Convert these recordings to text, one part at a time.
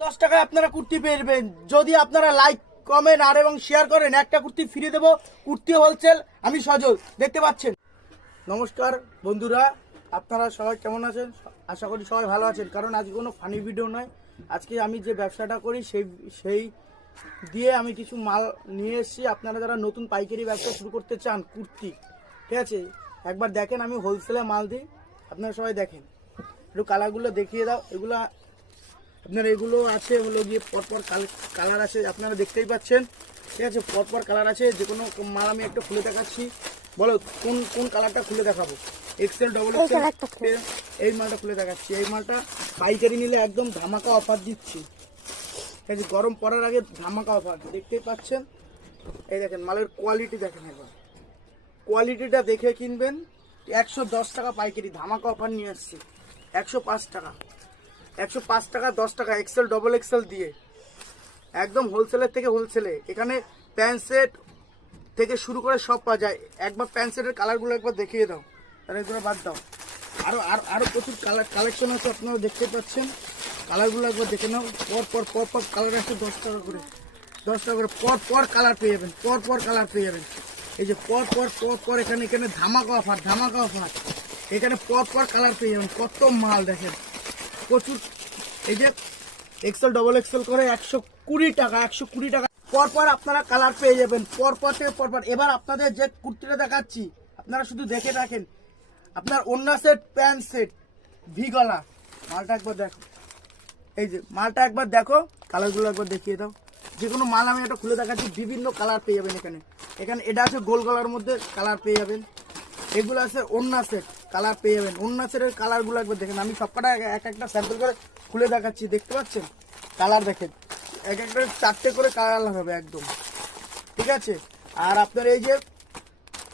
10 টাকায় আপনারা কুর্তি পেয়ে যদি আপনারা লাইক কমেন্ট আর এবং শেয়ার করেন একটা কুর্তি ফিরে দেবো। কুর্তি হোলসেল, আমি সজল, দেখতে পাচ্ছেন। নমস্কার বন্ধুরা, আপনারা সবাই কেমন আছেন? আশা করি সবাই ভালো আছেন, কারণ আজকে কোনো ফানি ভিডিও নয়। আজকে আমি যে ব্যবসাটা করি সেই দিয়ে আমি কিছু মাল নিয়ে এসেছি। আপনারা যারা নতুন পাইকারি ব্যবসা শুরু করতে চান, কুর্তি, ঠিক আছে, একবার দেখেন। আমি হোলসেলে মাল দিই, আপনারা সবাই দেখেন। একটু কালারগুলো দেখিয়ে দাও। এগুলো আছে হলো গিয়ে পরপর কালার আছে, আপনারা দেখতেই পাচ্ছেন, ঠিক আছে। পরপর কালার আছে। যে কোনো মাল আমি একটা খুলে দেখাচ্ছি। বলো কোন কোন কালারটা খুলে দেখাবো? এক্সেল, ডবল এক্সেল, এই মালটা খুলে দেখাচ্ছি। এই মালটা পাইকারি নিলে একদম ধামাকা অফার দিচ্ছি, ঠিক আছে। গরম পড়ার আগে ধামাকা অফার, দেখতেই পাচ্ছেন। এই দেখেন মালের কোয়ালিটি দেখেন, একবার কোয়ালিটিটা দেখে কিনবেন। 110 টাকা পাইকারি ধামাকা অফার নিয়ে আসছি। 105 টাকা, 105 টাকা 10 টাকা এক্সেল, ডবল এক্সেল দিয়ে একদম হোলসেলের থেকে হোলসেলে। এখানে প্যান্ট সেট থেকে শুরু করে সব পাওয়া যায়। একবার প্যান্ট সেটের কালারগুলো একবার দেখিয়ে দাও, তাহলে এগুলো বাদ দাও। আরো প্রচুর কালেকশন আছে, আপনারা দেখতে পাচ্ছেন। কালারগুলো একবার দেখে নাও। পর কালার আছে 10 টাকা করে, 10 টাকা করে পর কালার পেয়ে যাবেন। পর কালার পেয়ে যাবেন। এই যে পর এখানে ধামাকা অফার, এখানে পর কালার পেয়ে যাবেন। কত মাল দেখেন, প্রচুর। এই যে এক্সেল, ডবল এক্সেল করে 120 টাকা, 120 টাকা পরপর আপনারা কালার পেয়ে যাবেন। পরপর এবার আপনাদের যে কুর্তিটা দেখাচ্ছি, আপনারা শুধু দেখে রাখেন। আপনার ওড়না সেট, প্যান্ট সেট, ভি গলা, মালটা একবার দেখো। এই যে মালটা একবার দেখো, কালারগুলো একবার দেখিয়ে দাও। যে কোনো মাল আমি একটা খুলে দেখাচ্ছি, বিভিন্ন কালার পেয়ে যাবেন। এখানে এটা আছে গোল গলার মধ্যে, কালার পেয়ে যাবেন। এগুলো আছে ওড়না সেট, কালার পেয়ে যাবেন। ওড়না সেটের কালারগুলো একবার দেখেন। আমি সবকটা এক একটা স্যাম্পল করে খুলে দেখাচ্ছি, দেখতে পাচ্ছেন। কালার দেখেন, এক একটা 4টে করে কালার হবে একদম, ঠিক আছে। আর আপনার এই যে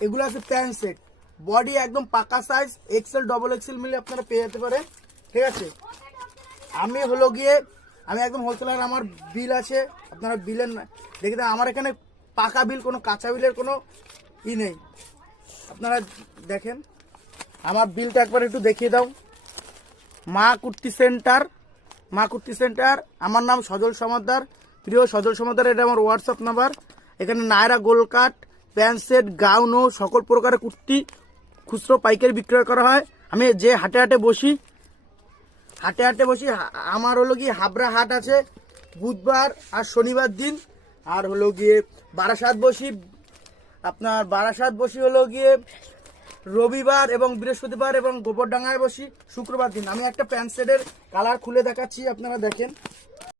এগুলো আছে প্যান্ট সেট, বডি একদম পাকা সাইজ, এক্সেল, ডবল এক্সেল মিলে আপনারা পেয়ে যেতে পারেন, ঠিক আছে। আমি একদম হোলসেলার, আমার বিল আছে। আপনারা বিলের দেখে দেন, আমার এখানে পাকা বিল, কোনো কাঁচা বিলের কোনো নেই। আপনারা দেখেন আমার বিলটা একবার একটু দেখিয়ে দাও। মা কুর্তি সেন্টার, আমার নাম সজল সমাদ্দার, প্রিয় সজল সমাদ্দার। এটা আমার হোয়াটসঅ্যাপ নাম্বার। এখানে নায়রা, গোল কাট, প্যান্ট সেট, গাউন ও সকল প্রকারের কুর্তি খুচরো পাইকারি বিক্রয় করা হয়। আমি যে হাটে বসি, আমার হলো গিয়ে হাবড়া হাট আছে বুধবার আর শনিবার দিন। আর হলো গিয়ে বারাসাত বসি হলো গিয়ে রবিবার এবং বৃহস্পতিবার, এবং গোবরডাঙ্গায় বসি শুক্রবার দিন। আমি একটা প্যান্ট সেটের কালার খুলে দেখাচ্ছি, আপনারা দেখেন।